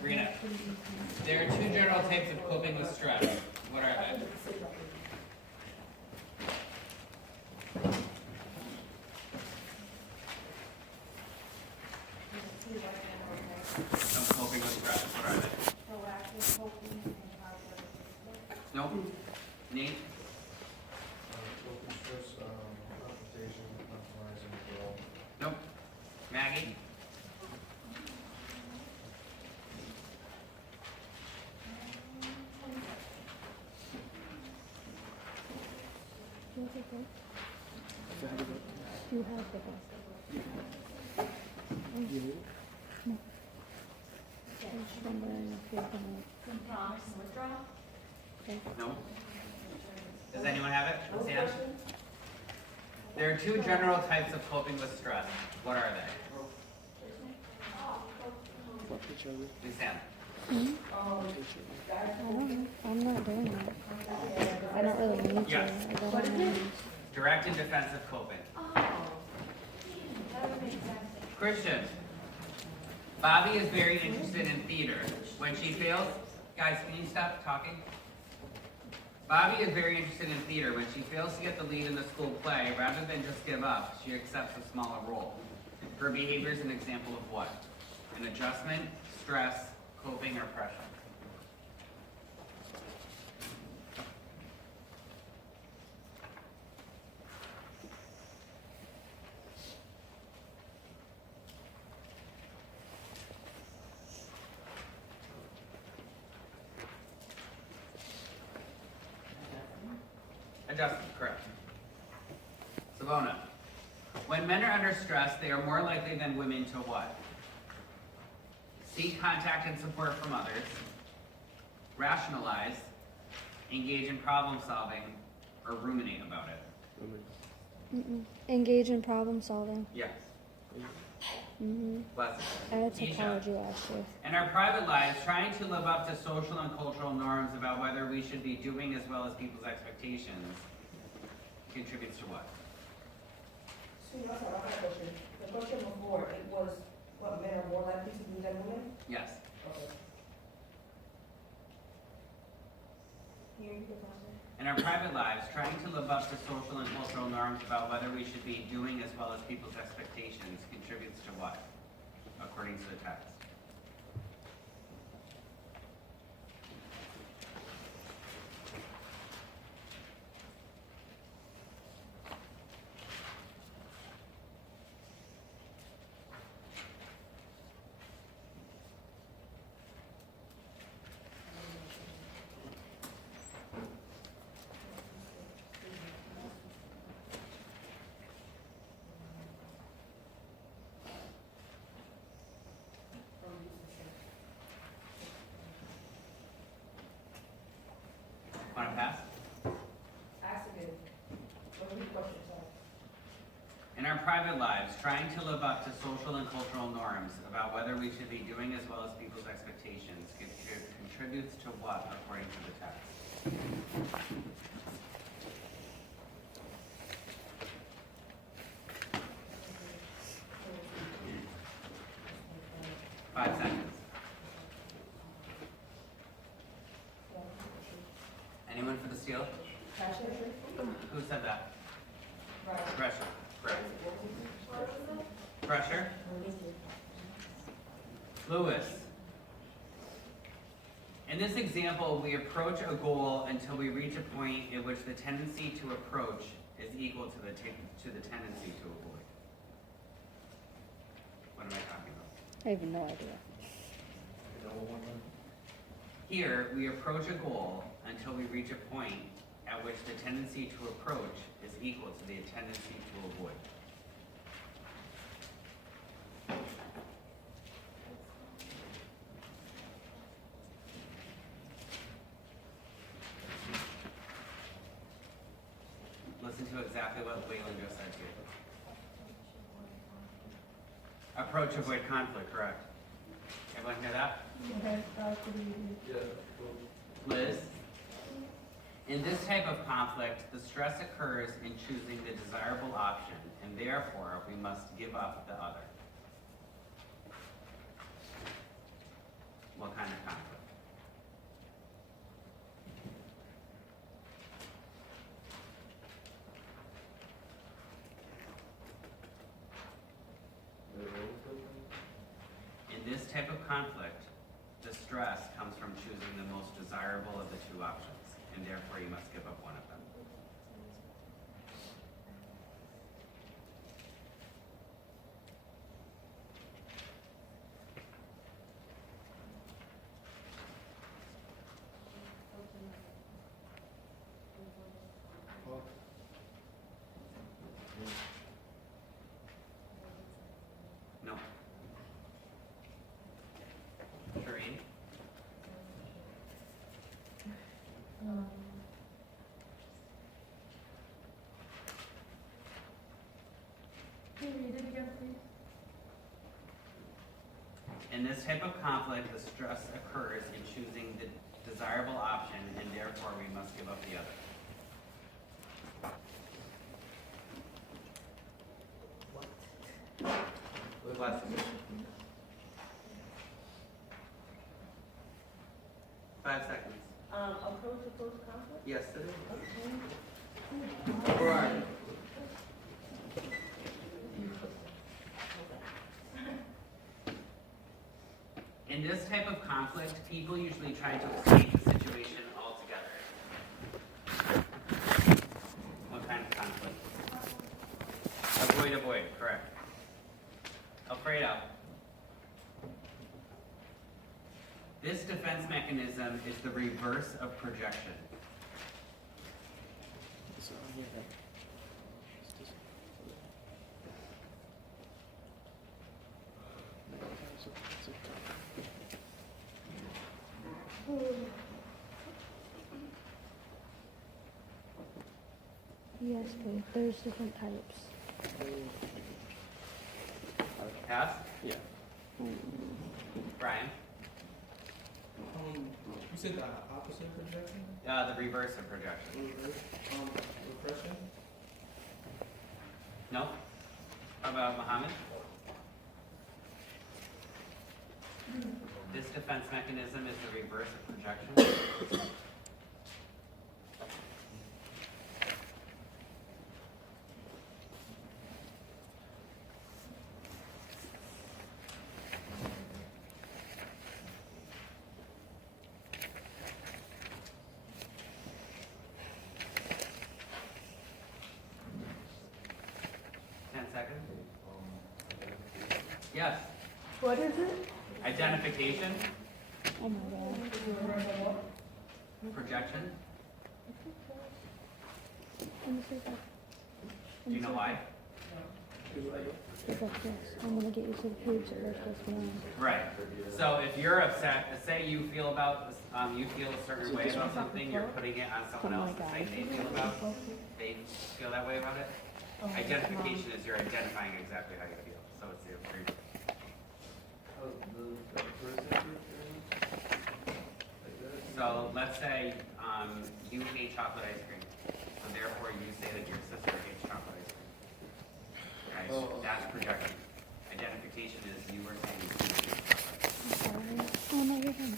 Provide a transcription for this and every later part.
Sabrina, there are two general types of coping with stress. What are they? Of coping with stress. What are they? Nope. Nate? Coping stress, confrontation, compromising, withdrawal. Nope. Maggie? Do you have the book? No. I was just wondering if you're gonna. Okay. No. Does anyone have it? Sam? There are two general types of coping with stress. What are they? Sam? I don't know. I'm not doing that. I don't really need to. Yes. I don't know. Direct and defensive coping. Christian. Bobby is very interested in theater. When she fails, guys, can you stop talking? Bobby is very interested in theater. When she fails to get the lead in the school play, rather than just give up, she accepts a smaller role. Her behavior is an example of what? An adjustment, stress, coping, or pressure. Adjustment, correct. Savona. When men are under stress, they are more likely than women to what? Seek contact and support from others, rationalize, engage in problem solving, or ruminate about it. Engage in problem solving. Yes. Mm-hmm. Bless I had Tisha. psychology last year. In our private lives, trying to live up to social and cultural norms about whether we should be doing as well as people's expectations contributes to what? Sí, no, I have a question. The question before, it was, what, men are more likely to do than women? Yes. Okay. Can you repeat the question? In our private lives, trying to live up to social and cultural norms about whether we should be doing as well as people's expectations contributes to what, according to the text? Want to pass? Ask again. Repeat the question, sorry. In our private lives, trying to live up to social and cultural norms about whether we should be doing as well as people's expectations contributes to what, according to the text? 5 seconds. Anyone for the steal? Passion? Who said that? Right. Pressure. Correct. Pressure. Lewis. In this example, we approach a goal until we reach a point at which the tendency to approach is equal to the tendency to avoid. What am I talking about? I have no idea. Here, we approach a goal until we reach a point at which the tendency to approach is equal to the tendency to avoid. Listen to exactly what Waylon just said to you. Approach, avoid conflict, correct? Everyone hear that? Liz? In this type of conflict, the stress occurs in choosing the desirable option, and therefore we must give up the other. What this type of conflict, the stress comes from choosing the most desirable of the two options, and therefore you must give up one of them. Well, No. Shereen? Can you read it again, please? In this type of conflict, the stress occurs in choosing the desirable option, and therefore we must give up the other. Bless you. 5 seconds. Approach to close conflict? Yes, it is. Okay. Where are you? In this type of conflict, people usually try to escape the situation altogether. What kind of conflict? Avoid, correct. Alfredo. This defense mechanism is the reverse of projection. Yes, babe. There's different types. Cass? Yeah. Brian? You said the opposite of projection? The reverse of projection. Repression? No? How about Mohammed? This defense mechanism is the reverse of projection. 10 seconds. Yes. What is it? Identification, Oh my god. projection. Let me see if I. Do you know why? It's like this. I'm gonna get you to the page that they're supposed to be on. Right. So if you're upset, say you feel a certain way about something, you're putting it on someone else to say they feel that way about it. Identification is you're identifying exactly how you feel. So it's the reverse. So let's say you hate chocolate ice cream, so therefore you say that your sister hates chocolate ice cream. Okay, so that's projection. Identification is you were saying you hate chocolate. I'm sorry. Oh no, you're fine.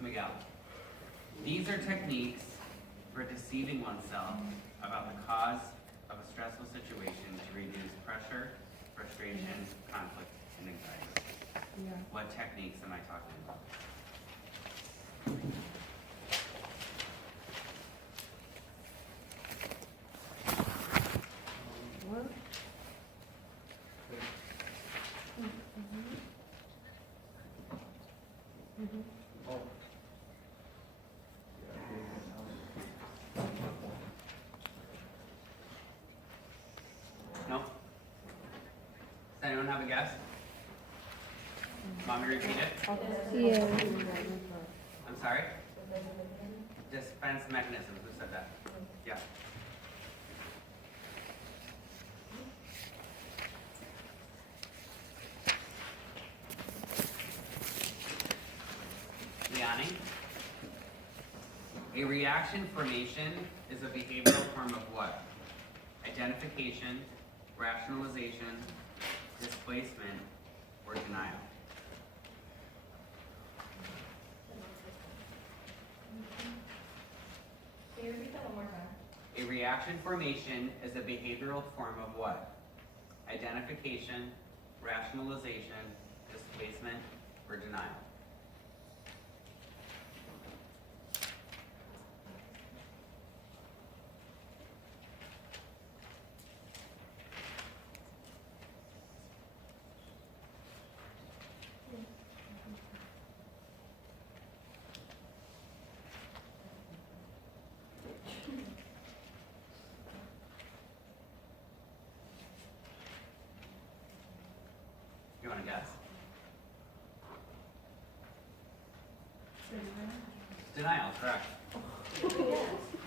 Miguel, these are techniques for deceiving oneself about the cause of a stressful situation to reduce pressure, frustration, conflict, and anxiety. Yeah. What techniques am I talking about? What? Oh. No? Does anyone have a guess? Want me to repeat it? Yeah. I'm sorry? Defense mechanism, who said that? Yeah. Liani? A reaction formation is a behavioral form of what? Identification, rationalization, displacement, or denial. Can you repeat that one more time? A reaction formation is a behavioral form of what? Identification, rationalization, displacement, or denial. You want to guess? Denial, correct.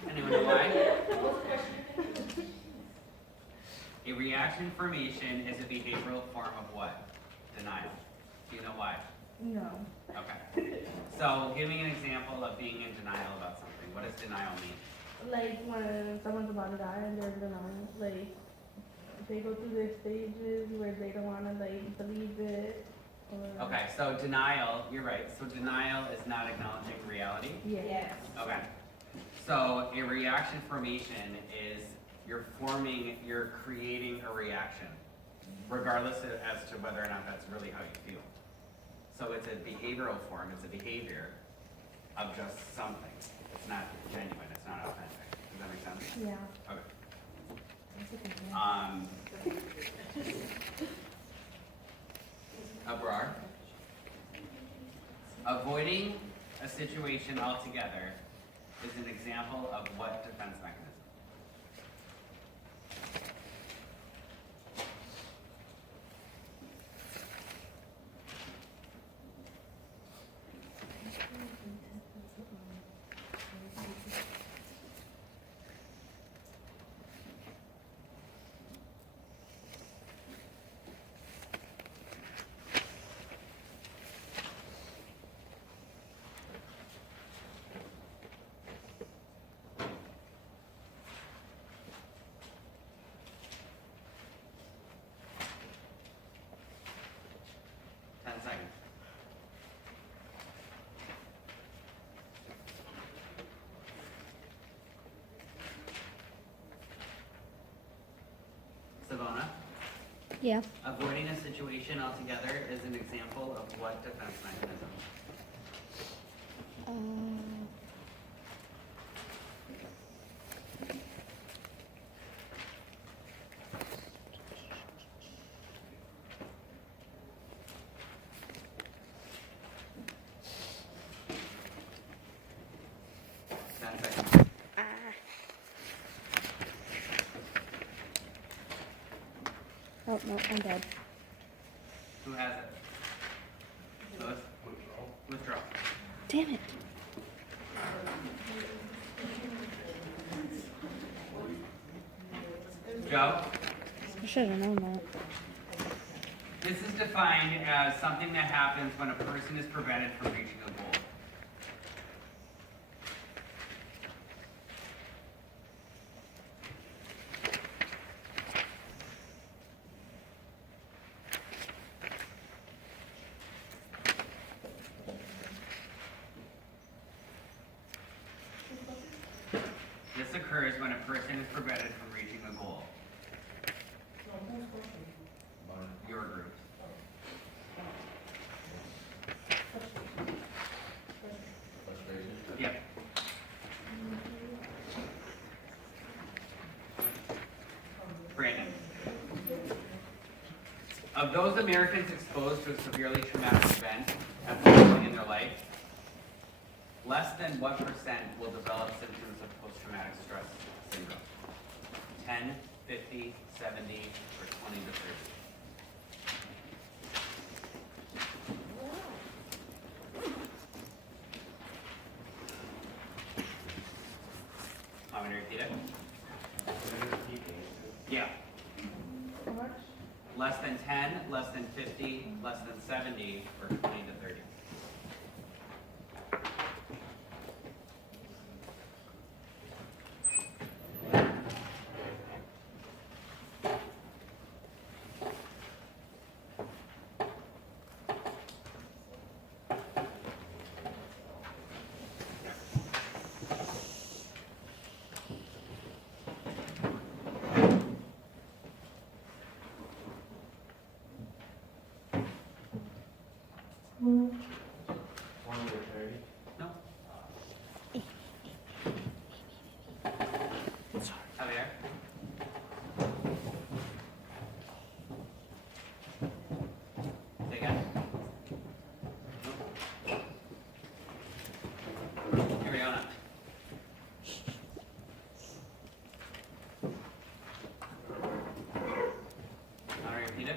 Anyone know why? A reaction formation is a behavioral form of what? Denial. Do you know why? No. Okay. So give me an example of being in denial about something. What does denial mean? Like when someone's about to die and they're denying, like they go through their stages where they don't want to like believe it. Or, Okay, so denial, you're right. So denial is not acknowledging reality. Yeah. Yes. Okay. So a reaction formation is you're creating a reaction, regardless as to whether or not that's really how you feel. So it's a behavioral form, it's a behavior of just something. It's not genuine, it's not authentic. Does that make sense? Yeah. Okay. That's a good one. Abrar. Avoiding a situation altogether is an example of what defense mechanism? Seconds. Savona, Yeah. avoiding a situation altogether is an example of what defense mechanism? Oh, no, I'm dead. Who has it? Louis? Withdraw. Damn it. Joe? I should have known that. This is defined as something that happens when a person is prevented from reaching a goal. This occurs when a person is prevented from reaching a goal. Your group. Yep. Brandon. Of those Americans exposed to a severely traumatic event at some point in their life, less than what percent will develop symptoms of post-traumatic stress syndrome? 10, 50, 70, or 20 to 30? Want me to repeat it? Yeah. How much? Less than 10, less than 50, less than 70, or 20 to 30? Former attorney. No. Javier? Say again. Ariana? Want to repeat it?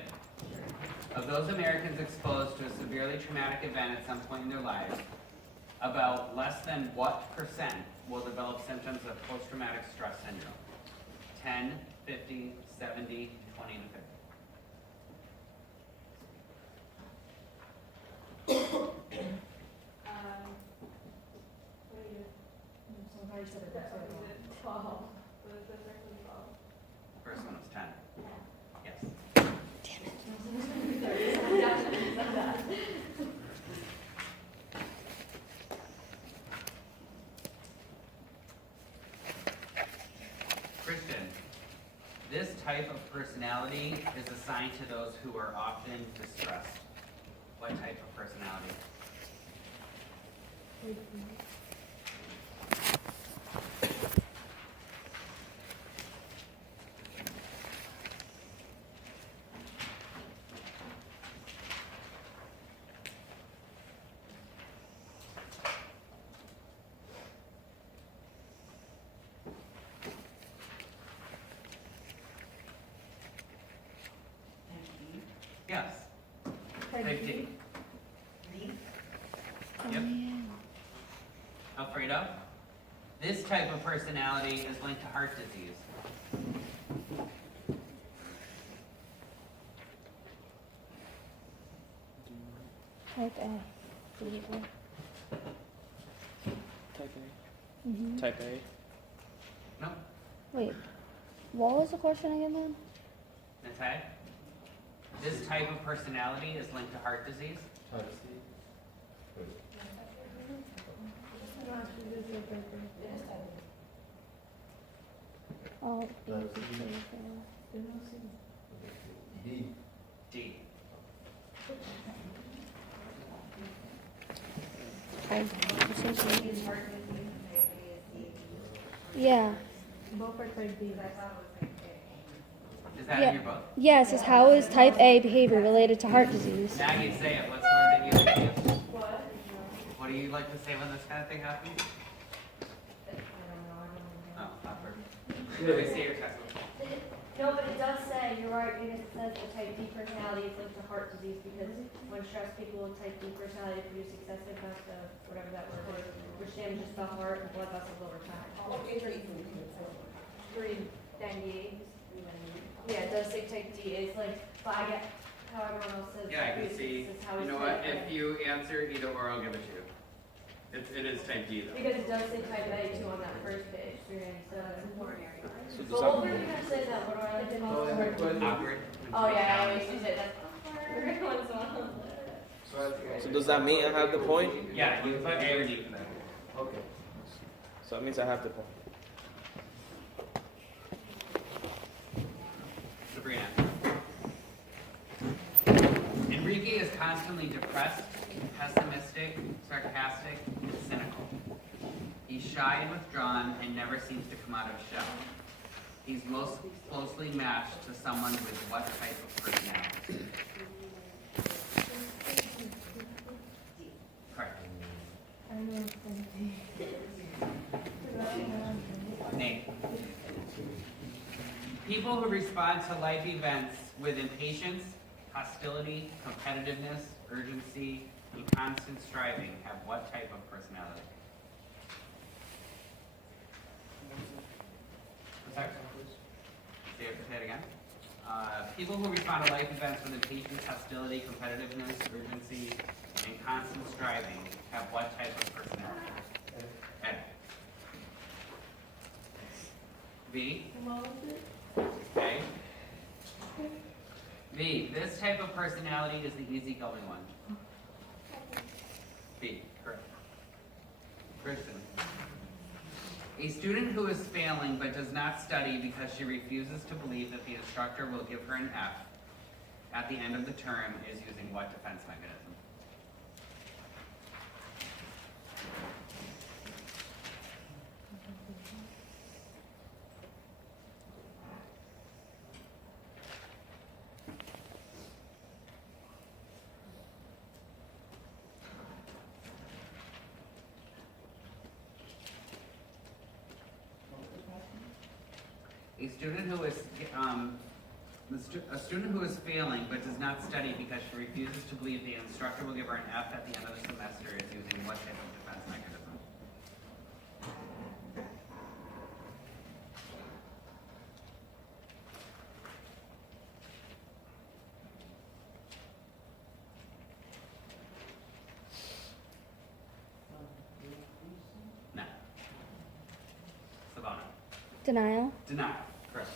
Of those Americans exposed to a severely traumatic event at some point in their lives, about less than what percent will develop symptoms of post-traumatic stress syndrome? 10, 50, 70, 20 to 50. First one was 10. Yes. Christian, this type of personality is assigned to those who are often distressed. What type of personality? Yes. Type D. Yep. Alfredo? This type of personality is linked to heart disease. Type A. Behavior. Type A. Mm-hmm. Type A. No? Wait. What was the question again then? Natai? This type of personality is linked to heart disease. Type C. Oh, B, Type B, C. behavior. D. D. Yeah. Both are type D. Is that Yeah. in your book? Yeah, it says how is type A behavior related to heart disease? Maggie, say it. What's the word that you like to use? What do you like to say when this kind of thing happens? Oh, awkward. Let me see your textbook. No, but it does say, you're right, because it says the type D personality is linked to heart disease, because when stressed people with type D personality produce excessive amounts of, whatever that word is, which damages the heart and blood vessels over time. Yeah, it does say type D, it's like, but I get how everyone else says. Yeah, I can see. This is how You it's know what? typed. If you answer either or, I'll give it to you. It is type D though. Because it does say type A too on that first page, 397. So But does what that, were you gonna say that, what do I like to call So, any it? questions? Awkward. Oh, yeah, I always use it, that's awkward. Once in a while. so does that mean I have the point? Yeah, you can put A or D for that. Okay. So that means I have the point. Sabrina. Enrique is constantly depressed, pessimistic, sarcastic, and cynical. He's shy and withdrawn and never seems to come out of shell. He's most closely matched to someone with what type of personality? Correct. I know it's type D. Nate. People who respond to life events with impatience, hostility, competitiveness, urgency, and constant striving have what type of personality? Sorry? Say it again. People who respond to life events with impatience, hostility, competitiveness, urgency, and constant striving have what type of personality? Ed. V. Okay. V. This type of personality is the easygoing one. B. Correct. Kristen. A student who is failing but does not study because she refuses to believe that the instructor will give her an F at the end of the term is using what defense mechanism? A student who is, a student who is failing but does not study because she refuses to believe the instructor will give her an F at the end of the semester is using what type of defense mechanism? No. Savannah. Denial. Denial. Correct.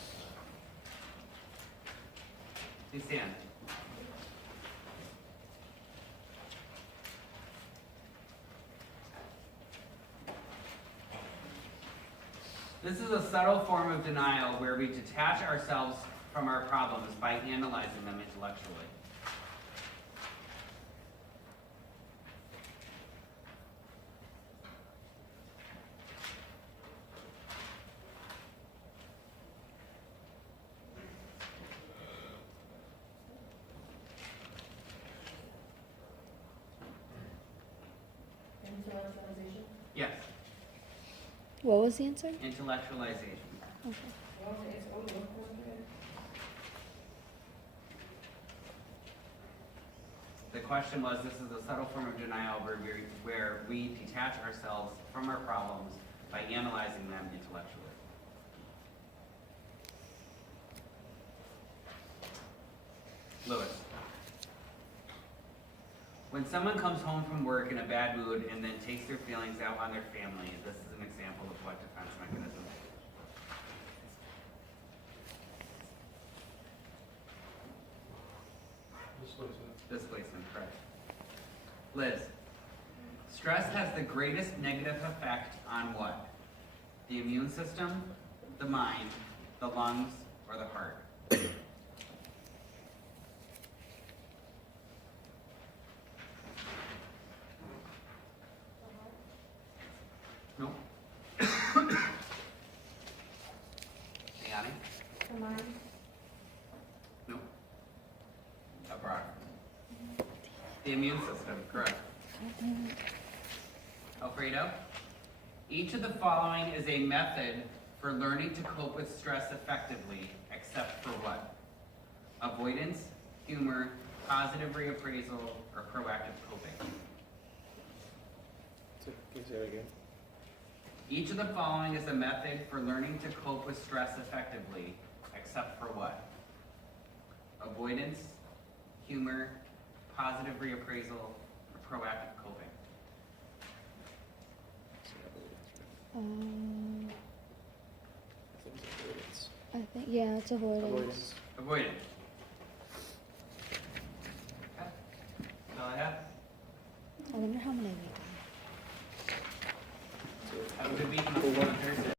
Please stand. This is a subtle form of denial where we detach ourselves from our problems by analyzing them intellectually. Intellectualization. Yes, What was the answer? intellectualization. Okay. What was the answer? Oh, what was it? The question was, this is a subtle form of denial where we detach ourselves from our problems by analyzing them intellectually. Lewis. When someone comes home from work in a bad mood and then takes their feelings out on their family, this is an example of what defense mechanism? Displacement, correct. Liz. Stress has the greatest negative effect on what? The immune system, the mind, the lungs, or the heart? Nope. Yanni? The mind. Nope. Abrar. The immune system, correct. Alfredo? Each of the following is a method for learning to cope with stress effectively, except for what? Avoidance, humor, positive reappraisal, or proactive coping. Can you say that again? Each of the following is a method for learning to cope with stress effectively, except for what? Avoidance, humor, positive reappraisal, or proactive coping. Um, I think it's avoidance. I think, yeah, it's avoidance. Avoidance. Avoidance. Okay. That's all I have. I wonder how many we Have a good week on Thursday.